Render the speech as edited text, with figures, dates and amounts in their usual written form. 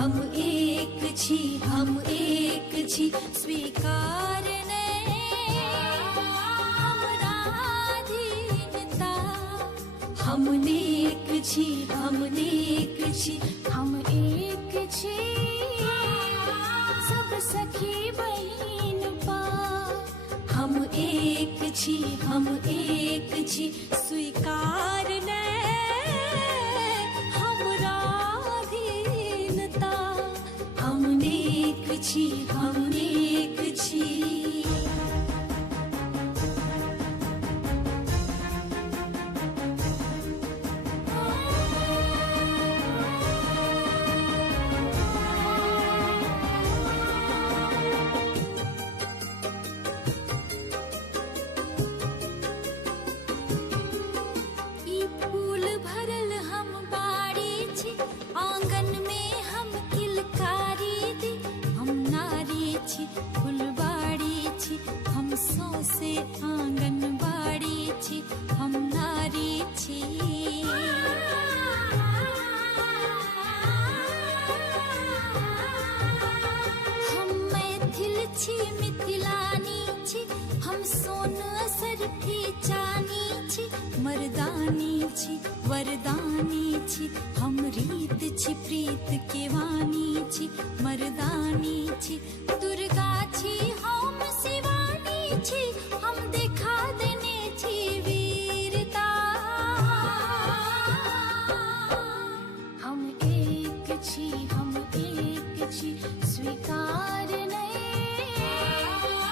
हम एक छी, हम एक छी, स्वीकार ने हमरा अधीनता। हम एक छी, हम एक छी, हम एक छी, सब सखी बहिन पा। हम एक छी, हम एक छी, स्वीकार ने हमरा अधीनता। हम एक छी, हम एक छी। फुलबाड़ी छी, हम सौसे आंगनबाड़ी छी, हम नारी छी। हम मैथिल छी, मिथिलानी छी, हम सोन असरफी चानी छी, मर्दानी छी, वरदानी छी, हम रीत छी, प्रीत के वानी छी, मर्दानी छी, दुर्गा छी, हम शिवानी छी, हम देखा देने छी वीरता। हम एक छी, हम एक छी, स्वीकार